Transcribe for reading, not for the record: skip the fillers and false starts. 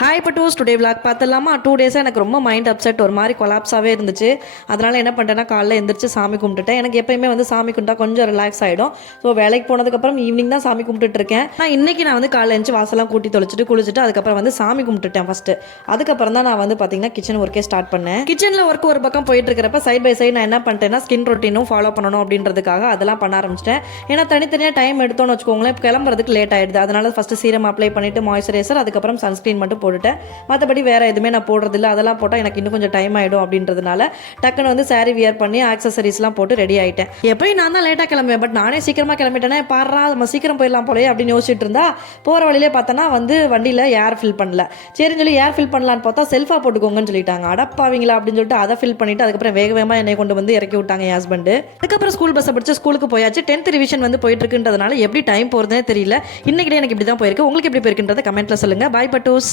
Hi பட்டூஸ், today vlog பார்த்துலாமா. 2 டேஸாக எனக்கு ரொம்ப மைண்ட் அப்செட், ஒரு மாதிரி கொலாப்ஸாகவே இருந்துச்சு. அதனால் என்ன பண்ணிட்டேன்னா காலைல எழுந்திரிச்சு சாமி கும்பிட்டுட்டேன். எனக்கு எப்போயுமே வந்து சாமி கும்பிட்டா கொஞ்சம் ரிலாக்ஸ் ஆகிடும். ஸோ வேலைக்கு போனதுக்கப்புறம் ஈவினிங் தான் சாமி கும்பிட்டுட்டு இருக்கேன். நான் இன்றைக்கி வந்து காலைல எழுந்து வாசலாம் கூட்டி தொலைச்சிட்டு குளிச்சுட்டு அதுக்கப்புறம் வந்து சாமி கும்பிட்டுட்டேன் ஃபஸ்ட்டு. அதுக்கப்புறம் தான் நான் வந்து பார்த்தீங்கன்னா கிச்சன் ஒர்க்கே ஸ்டார்ட் பண்ணேன். கிச்சனில் ஒர்க் ஒரு பக்கம் போயிட்டு இருக்கிறப்ப சைட் பை சைடு நான் என்ன பண்ணிட்டேன்னா ஸ்கின் ரொட்டீனும் ஃபாலோ பண்ணணும் அப்படின்றதுக்காக அதெல்லாம் பண்ண ஆரம்பிச்சிட்டேன். ஏன்னா தனித்தனியாக டைம் எடுத்தோன்னு வச்சுக்கோங்களேன், கிளம்புறதுக்கு லேட் ஆகிடுது. அதனால் ஃபஸ்ட்டு சீரம் அப்ளை பண்ணிவிட்டு மாய்ஸ்சரைசர், அதுக்கப்புறம் சன்ஸ்க்ரீன் மட்டும் போட்டுட்டேன். மற்றபடி வேறு எதுவுமே நான் போடுறதில்ல. அதெல்லாம் போட்டால் எனக்கு இன்னும் கொஞ்சம் டைம் ஆகிடும் அப்படின்றதுனால டக்குன்னு வந்து சாரீ வியர் பண்ணி ஆக்சசரிஸ்லாம் போட்டு ரெடி ஆகிட்டேன். எப்பயும் நான் தான் லேட்டாக கிளம்புவேன், பட் நானே சீக்கிரமாக கிளம்பிட்டேனே, பாடுறா நம்ம சீக்கிரம் போயிடலாம் போலே அப்படின்னு யோசிச்சுட்டு இருந்தா போகிற வழியிலே பார்த்தோன்னா வந்து வண்டியில் ஏர் ஃபில் பண்ணல. சரின்னு சொல்லி ஏர் ஃபில் பண்ணலான்னு பார்த்தா செல்ஃபாக போட்டுக்கோங்கன்னு சொல்லிட்டாங்க. அடப்பாவீங்களா அப்படின்னு சொல்லிட்டு அதை ஃபில் பண்ணிவிட்டு அதுக்கப்புறம் வேக வேகமாக என்னை கொண்டு வந்து இறக்கி விட்டாங்க என் ஹஸ்பண்டு. அதுக்கப்புறம் ஸ்கூல் பஸ்ஸை பிடிச்சி ஸ்கூலுக்கு போயாச்சு. 10th ரிவிஷன் வந்து போயிட்டு இருக்குன்றதுனால எப்படி டைம் போகிறதுனே தெரியல. இன்னைக்கு எனக்கு இப்படி தான் போயிருக்கு. உங்களுக்கு எப்படி போயிருக்குன்றதை கமெண்ட்டில் சொல்லுங்கள். பாய் பட்டூஸ்.